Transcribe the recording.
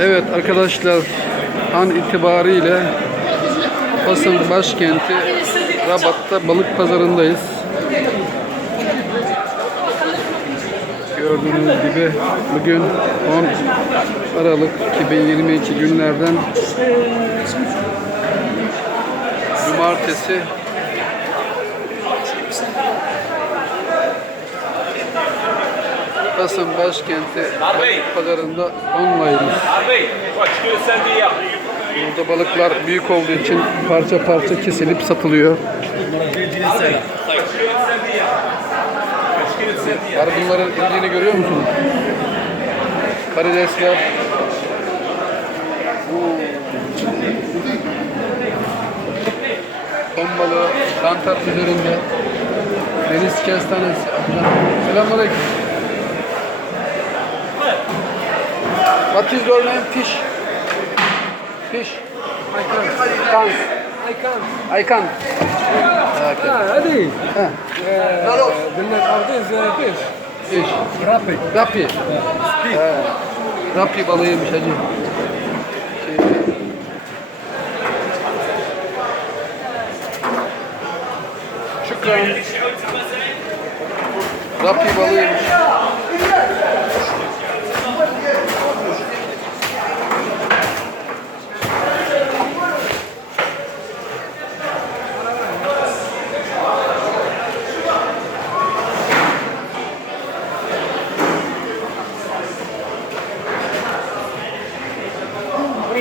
Evet arkadaşlar an itibariyle Fas'ın başkenti Rabat'ta balık pazarındayız. Gördüğünüz gibi bugün 10 Aralık 2022 günlerden Cumartesi Fas'ın başkenti pazarında yap. Burada balıklar büyük olduğu için parça parça kesilip satılıyor. Var bunların incini görüyor musunuz? Karidesler. Ton balığı, kantar üzerinde. Deniz kestanesi. Selamünaleyküm. What is your name? Fish. Fish. I can't. I can't. I can't. Okay. Ah, the name of this uh, fish. Fish. Rapi. Rapi. He. Rapi balığıymış hacı. Şükran. Rapi balığıymış.